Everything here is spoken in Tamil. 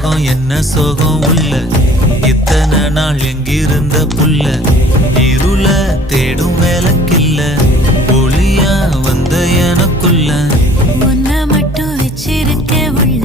சோகம் என்ன சோகம் உள்ள இத்தனை நாள் எங்கிருந்த புல்ல இருள தேடும் வேலைக்கில்ல ஒளியா வந்த எனக்குள்ள உன்னை மட்டும் வச்சிருக்க உள்ள